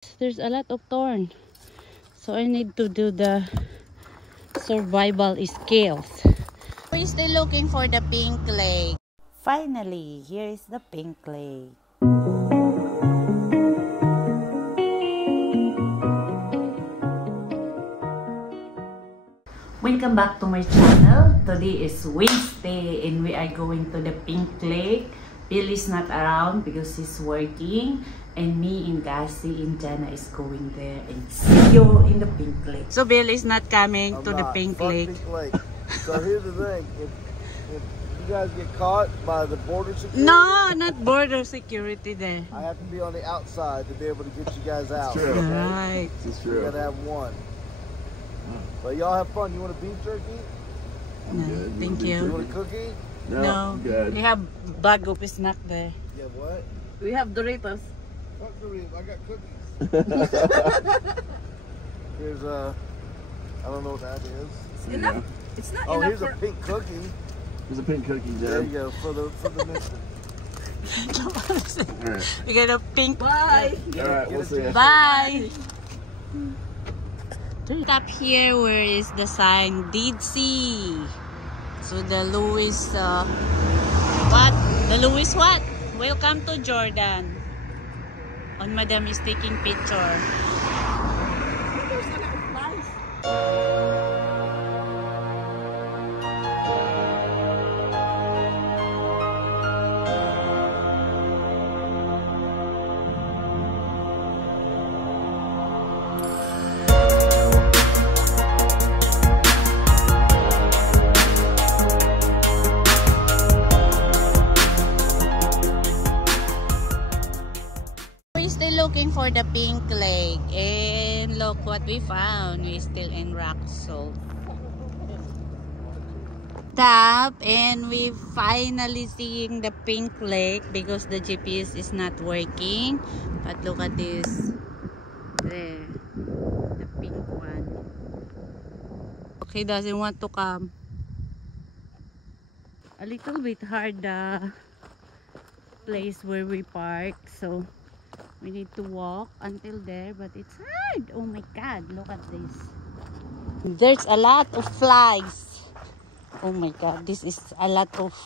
There's a lot of thorn, so I need to do the survival skills. We're still looking for the pink lake. Finally, here is the pink lake. Welcome back to my channel. Today is Wednesday and we are going to the pink lake. Bill is not around because he's working, and me and Cassie and Jana is going there, and see you in the pink lake. So Bill is not coming to the pink lake. So here's the thing, if you guys get caught by the border security, No, not border security there. I have to be on the outside to be able to get you guys out. True. Okay? Right. This is You true. gotta have one. But y'all have fun. You want a beef jerky? No, Good. thank You you. want a cookie? No, Good. we have bag of snack there. Yeah, what? We have Doritos. Fuck the real. I got cookies. Here's I don't know what that is. Yeah. It's not Oh, here's a pink cookie. There's a pink cookie, There Dad. you go for the mission. All right. We got a pink. Bye. All right. We'll see you. Bye. Up here, where is the sign? Dead Sea. So the Louis, what? The Louis what? Welcome to Jordan. On Madam is taking picture. Looking for the pink lake, and look what we found. We're still in Rock Salt. Tap, and we finally seeing the pink lake because the GPS is not working. But look at this. There, the pink one. Okay, doesn't want to come. A little bit hard the place where we park, so we need to walk until there, but it's hard. Oh my god, look at this. There's a lot of flies. Oh my god, this is a lot of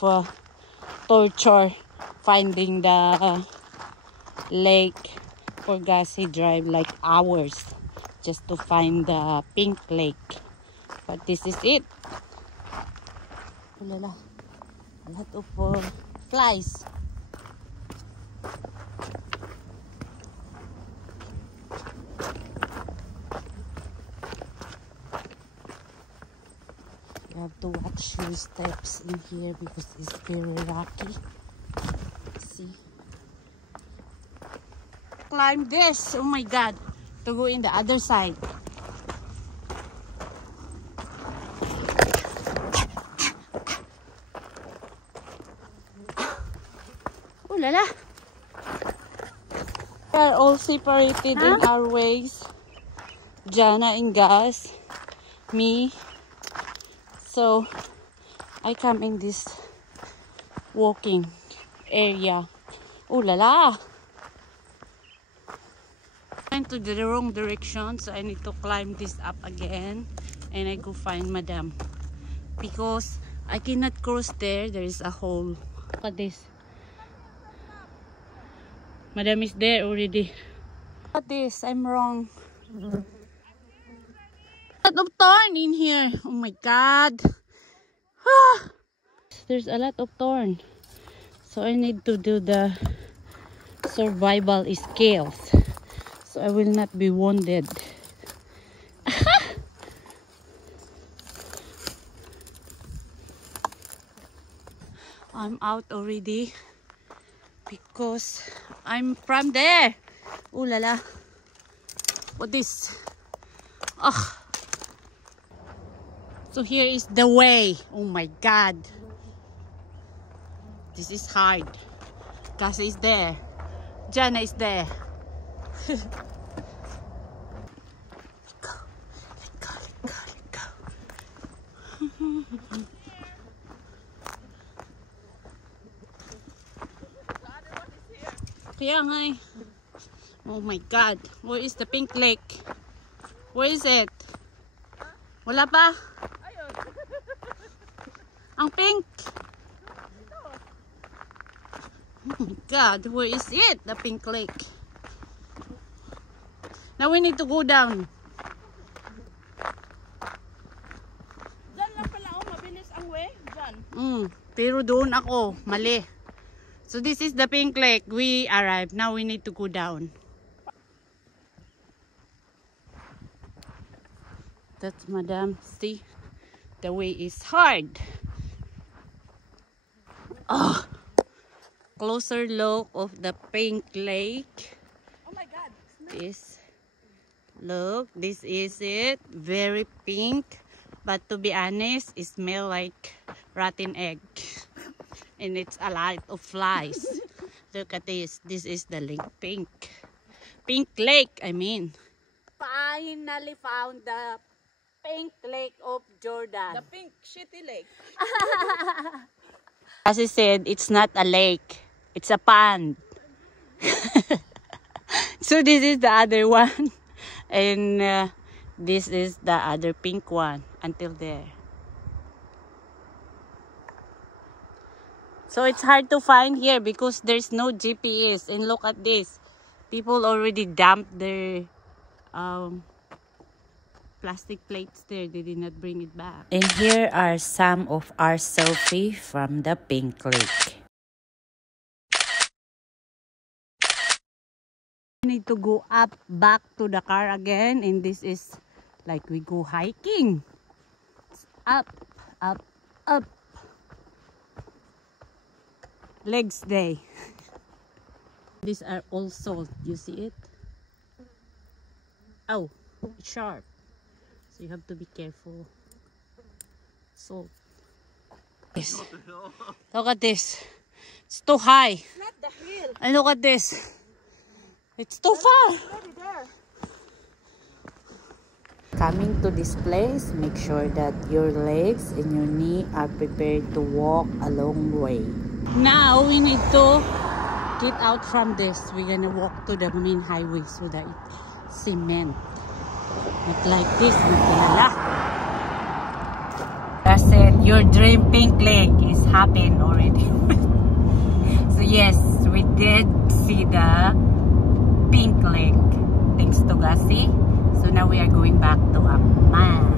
torture finding the lake. For Cassie drive like hours just to find the pink lake. But this is it. Oh la la. A lot of flies. You have to watch your steps in here because it's very rocky. See? Climb this! Oh my god! To go in the other side. Oh la la! We are all separated in our ways. Jana and Gas. Me. So I come in this walking area. Oh la la! I went to the wrong direction, so I need to climb this up again, and I go find Madam because I cannot cross there. There is a hole. Look at this. Madam is there already. Look at this. I'm wrong. A lot of thorn in here. Oh my god. There's a lot of thorn, so I need to do the survival skills so I will not be wounded. I'm out already because I'm from there. Ooh la la. What is? Oh. So here is the way. Oh my god. This is hard. Cassie is there. Jana is there. Let go. Let go. Let go. Let go. Kaya nga eh. Oh my God. Where is the pink lake? Where is it? Wala pa? Ang pink. Oh my God. Where is it? The pink lake. Now we need to go down. Diyan lang pala, oh, mabilis ang way. Diyan. Pero doon ako. Mali. So this is the pink lake. We arrived. Now we need to go down. That's Madam. See? The way is hard. Oh. Closer look of the pink lake. Oh my God. This. Look, this is it. Very pink. But to be honest, it smells like rotten egg. And it's a lot of flies. Look at this. This is the lake pink. Pink lake, I mean. Finally found the pink lake of Jordan. The pink shitty lake. As I said, it's not a lake. It's a pond. So this is the other one. And this is the other pink one until there. So it's hard to find here because there's no GPS. And look at this. People already dumped their plastic plates there. They did not bring it back. And here are some of our selfies from the pink lake. We need to go up back to the car again, and this is like we go hiking. Up, up, up. Legs day. These are all salt. You see it? Oh, it's sharp. So you have to be careful. Salt. Yes. Look at this. It's too high. Not the hill. And look at this. It's too far. Already there. Coming to this place, make sure that your legs and your knee are prepared to walk a long way. Now we need to get out from this. We're gonna walk to the main highway so that it's cement. Not like this, magkilala. I said your dream pink lake is happened already. So yes, we did see the pink lake thanks to Gussie. So now we are going back to Amman.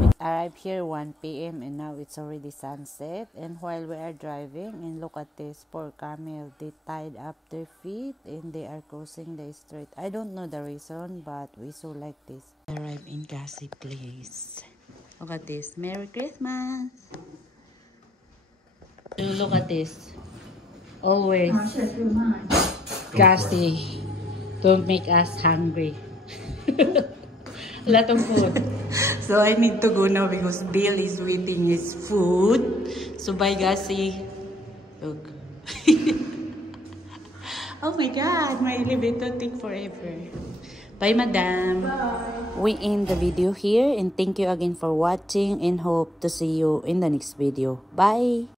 We arrived here 1 p.m. and now it's already sunset. And while we are driving, and look at this poor camel, they tied up their feet and they are crossing the street. I don't know the reason, but we so like this. Arrived in Gussie place. Look at this. Merry Christmas. So look at this. Always Gussie, don't make us hungry. A lot of food. So I need to go now because Bill is waiting his food. So bye, Gussie. Look. Oh my God, my elevator take forever. Bye, Madam. Bye. We end the video here and thank you again for watching and hope to see you in the next video. Bye.